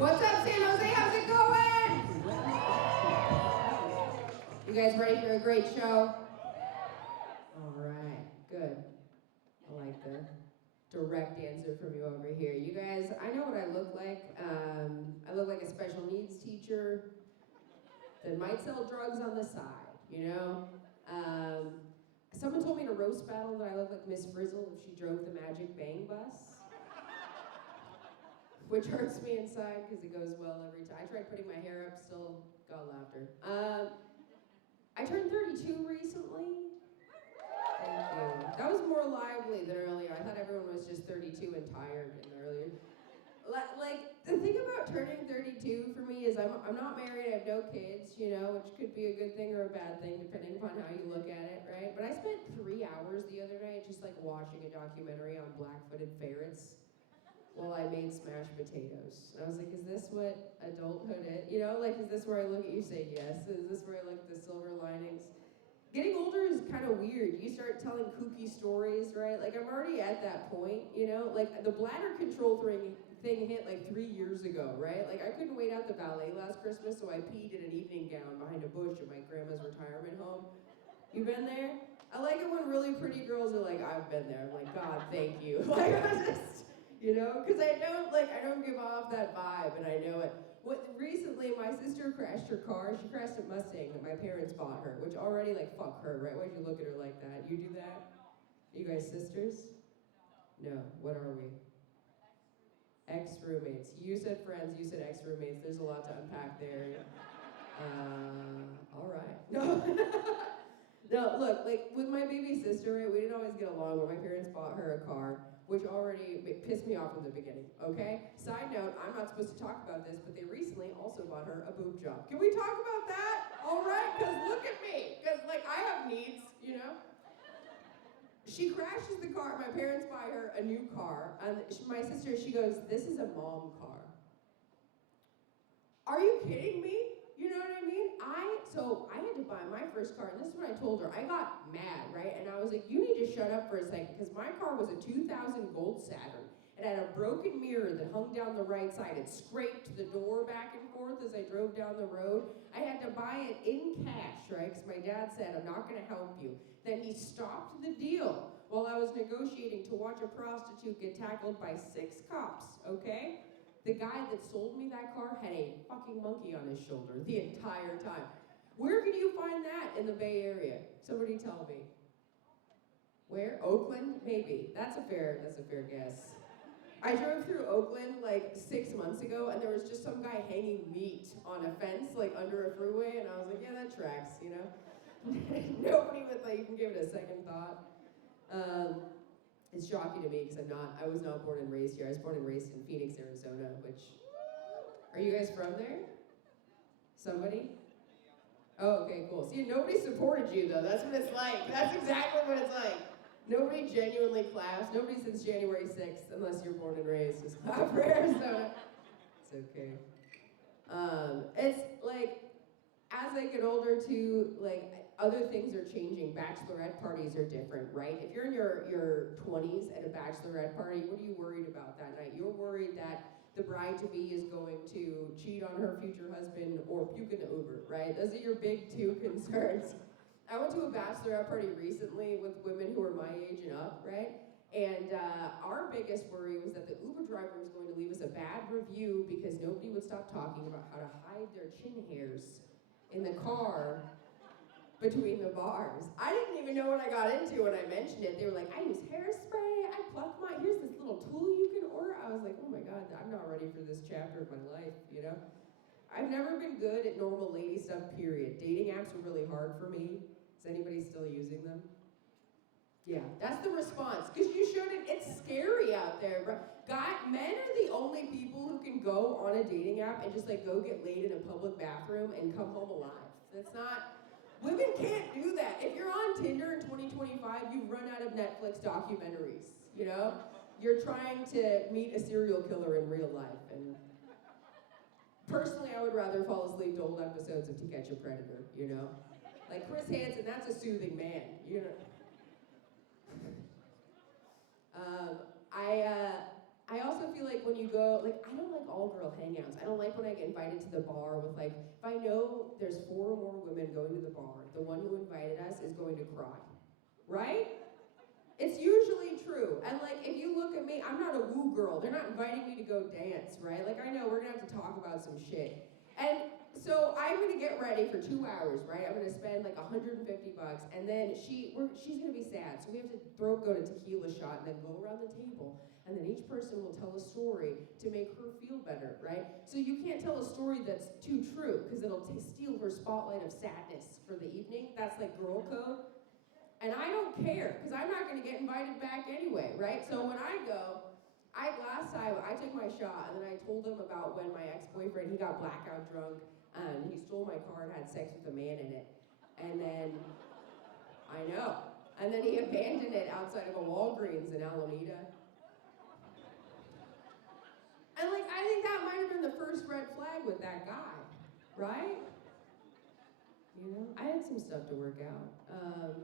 What's up, San Jose? How's it going? You guys ready for a great show? All right, good. I like the direct answer from you over here. You guys, I know what I look like. I look like a special needs teacher that might sell drugs on the side, you know? Someone told me in a roast battle that I look like Miss Frizzle if she drove the Magic Bang bus. Which hurts me inside because it goes well every time. I tried putting my hair up, still got laughter. I turned 32 recently. Thank you. That was more lively than earlier. I thought everyone was just 32 and tired in earlier. Like, the thing about turning 32 for me is I'm not married, I have no kids, you know, which could be a good thing or a bad thing depending upon how you look at it, right? But I spent 3 hours the other night just like watching a documentary on black-footed ferrets while I made smashed potatoes. And I was like, is this what adulthood is? You know, like, is this where I look at you say yes? Is this where I look at the silver linings? Getting older is kind of weird. You start telling kooky stories, right? Like, I'm already at that point, you know? Like, the bladder control thing hit like 3 years ago, right? Like, I couldn't wait out the ballet last Christmas, so I peed in an evening gown behind a bush at my grandma's retirement home. You been there? I like it when really pretty girls are like, I've been there. I'm like, God, thank you. Like, I just, you know? Because I don't give off that vibe, and I know it. Recently, my sister crashed her car. She crashed a Mustang that my parents bought her, which already, like, fuck her, right? Why'd you look at her like that? You do that? You guys sisters? No. What are we? Ex-roommates. You said friends, you said ex-roommates. There's a lot to unpack there. All right. No. No, look, like, with my baby sister, right, we didn't always get along, but my parents bought her a car, which already pissed me off in the beginning, okay? Side note, I'm not supposed to talk about this, but they recently also bought her a boob job. Can we talk about that? All right? Because look at me. Because, like, I have needs, you know? She crashes the car. My parents buy her a new car. And my sister, she goes, this is a mom car. Are you kidding me? You know what I mean? So I had to buy my first car, and this is what I told her. I got mad, right? And I was like, you need to shut up for a second, because my car was a 2000 Gold Saturn. It had a broken mirror that hung down the right side. It scraped the door back and forth as I drove down the road. I had to buy it in cash, right? Because my dad said, I'm not going to help you. Then he stopped the deal while I was negotiating to watch a prostitute get tackled by 6 cops, okay? The guy that sold me that car had a fucking monkey on his shoulder the entire time. Where can you find that in the Bay Area? Somebody tell me. Where? Oakland? Maybe. That's a fair guess. I drove through Oakland like 6 months ago, and there was just some guy hanging meat on a fence, like under a freeway, and I was like, yeah, that tracks, you know? Nobody would like even give it a second thought. It's shocking to me because I was not born and raised here. I was born and raised in Phoenix, Arizona, which, are you guys from there? Somebody? Oh, okay, cool. See, nobody supported you though. That's what it's like. That's exactly what it's like. Nobody genuinely claps. Nobody since January 6th, unless you're born and raised, just clap for Arizona. It's okay. It's like, as I get older too, like, other things are changing. Bachelorette parties are different, right? If you're in your 20s at a bachelorette party, what are you worried about that night? You're worried that the bride-to-be is going to cheat on her future husband or puke in the Uber, right? Those are your big 2 concerns. I went to a bachelorette party recently with women who are my age and up, right? And our biggest worry was that the Uber driver was going to leave us a bad review because nobody would stop talking about how to hide their chin hairs in the car between the bars. I didn't even know what I got into when I mentioned it. They were like, I use hairspray, I pluck here's this little tool you can order. I was like, oh my God, I'm not ready for this chapter of my life, you know? I've never been good at normal lady stuff, period. Dating apps were really hard for me. Is anybody still using them? Yeah, that's the response. Because you shouldn't, it's scary out there, bro. Men are the only people who can go on a dating app and just like go get laid in a public bathroom and come home alive. That's not, women can't do that. If you're on Tinder in 2025, you've run out of Netflix documentaries, you know? You're trying to meet a serial killer in real life. And personally, I would rather fall asleep to old episodes of To Catch a Predator, you know? Like Chris Hansen, that's a soothing man, you know? I also feel like like when you go, like, I don't like all-girl hangouts. I don't like when I get invited to the bar with, like, if I know there's 4 or more women going to the bar, the one who invited us is going to cry, right? It's usually true. And, like, if you look at me, I'm not a woo girl. They're not inviting me to go dance, right? Like, I know we're going to have to talk about some shit. And so I'm going to get ready for 2 hours, right? I'm going to spend, like, $150, and then she's going to be sad. So we have to go to tequila shot and then go around the table. And then each person will tell a story to make her feel better, right? So you can't tell a story that's too true, because it'll steal her spotlight of sadness for the evening. That's like girl code. And I don't care, because I'm not going to get invited back anyway, right? So when I go, last time I took my shot, and then I told him about when my ex-boyfriend, he got blackout drunk, and he stole my car and had sex with a man in it. And then, I know. And then he abandoned it outside of a Walgreens in Alameda. And, like, I think that might have been the first red flag with that guy, right? You know, I had some stuff to work out.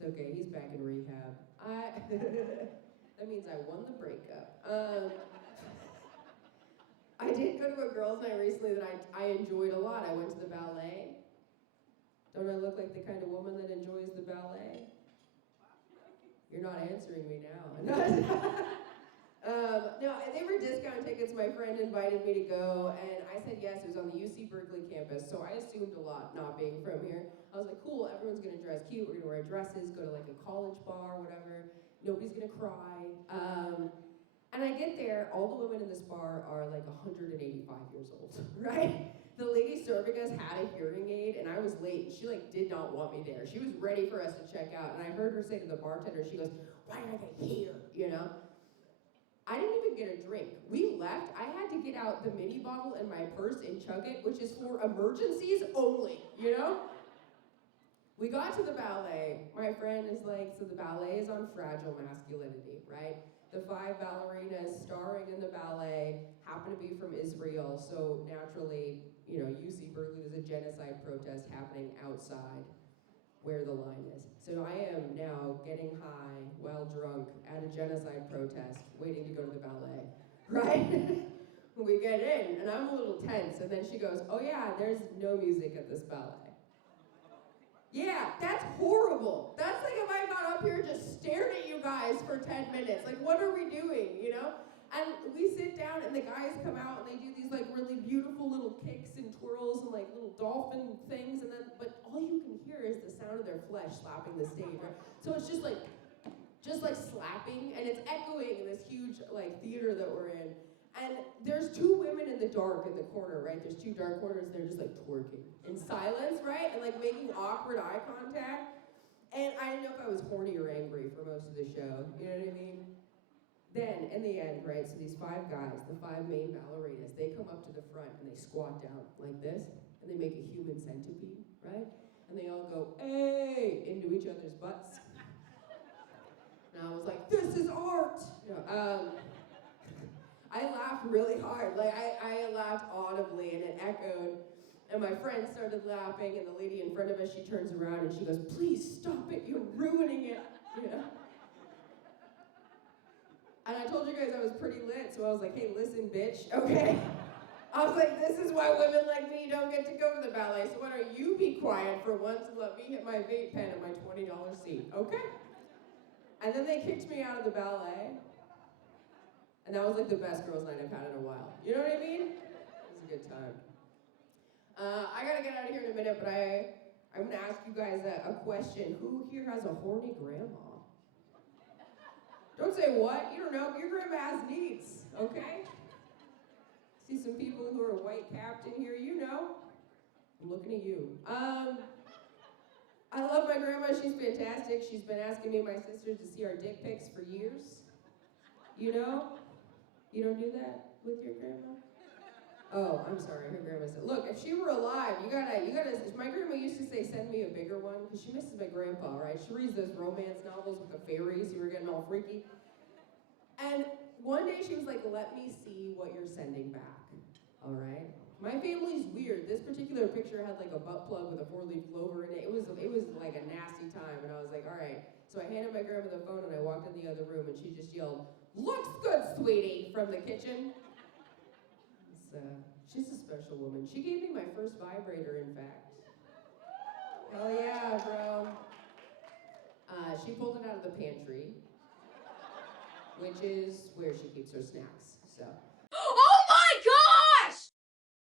It's okay, he's back in rehab. That means I won the breakup. I did go to a girls' night recently that I enjoyed a lot. I went to the ballet. Don't I look like the kind of woman that enjoys the ballet? You're not answering me now. No, they were discount tickets. My friend invited me to go, and I said yes. It was on the UC Berkeley campus, so I assumed a lot, not being from here. I was like, cool, everyone's gonna dress cute. We're gonna wear dresses, go to like a college bar, whatever. Nobody's gonna cry. And I get there, all the women in this bar are like 185 years old, right? The lady serving us had a hearing aid, and I was late. She like did not want me there. She was ready for us to check out, and I heard her say to the bartender, she goes, "Why are they here?" You know? I didn't even get a drink. We left. I had to get out the mini bottle in my purse and chug it, which is for emergencies only, you know? We got to the ballet. My friend is like, so the ballet is on fragile masculinity, right? The 5 ballerinas starring in the ballet happen to be from Israel, so naturally, you know, UC Berkeley, there's a genocide protest happening outside where the line is. So I am now getting high while drunk at a genocide protest, waiting to go to the ballet, right? We get in, and I'm a little tense, and then she goes, "Oh yeah, there's no music at this ballet." Yeah, that's horrible. That's like if I got up here and just stared at you guys for 10 minutes. Like, what are we doing, you know? And we sit down, and the guys come out, and they do these, like, really beautiful little kicks and twirls and, like, little dolphin things, and then, but all you can hear is the sound of their flesh slapping the stage, right? So it's just like slapping, and it's echoing in this huge, like, theater that we're in. And there's 2 women in the dark in the corner, right? There's 2 dark corners, and they're just, like, twerking in silence, right? And, like, making awkward eye contact. And I didn't know if I was horny or angry for most of the show, you know what I mean? Then, in the end, right, so these 5 guys, the 5 main ballerinas, they come up to the front and they squat down like this, and they make a human centipede, right? And they all go, "Hey," into each other's butts. And I was like, "This is art!" You know, I laughed really hard. Like, I laughed audibly, and it echoed. And my friend started laughing, and the lady in front of us, she turns around and she goes, "Please stop it, you're ruining it," you know? And I told you guys I was pretty lit, so I was like, "Hey, listen, bitch, okay?" I was like, "This is why women like me don't get to go to the ballet, so why don't you be quiet for once and let me hit my vape pen at my $20 seat, okay?" And then they kicked me out of the ballet, and that was like the best girls' night I've had in a while. You know what I mean? It was a good time. I gotta get out of here in a minute, but I'm gonna ask you guys a question. Who here has a horny grandma? Don't say what, you don't know, but your grandma has needs, okay? See some people who are white-capped in here, you know. I'm looking at you. I love my grandma, she's fantastic. She's been asking me and my sisters to see our dick pics for years. You know? You don't do that with your grandma? Oh, I'm sorry, her grandma said, look, if she were alive, you gotta, my grandma used to say, "Send me a bigger one," because she misses my grandpa, right? She reads those romance novels with the fairies who were getting all freaky. And one day she was like, "Let me see what you're sending back, all right?" My family's weird. This particular picture had like a butt plug with a 4-leaf clover in it. It was like a nasty time, and I was like, all right. So I handed my grandma the phone, and I walked in the other room, and she just yelled, "Looks good, sweetie," from the kitchen. She's a special woman. She gave me my first vibrator, in fact. Hell yeah, bro. She pulled it out of the pantry, which is where she keeps her snacks. So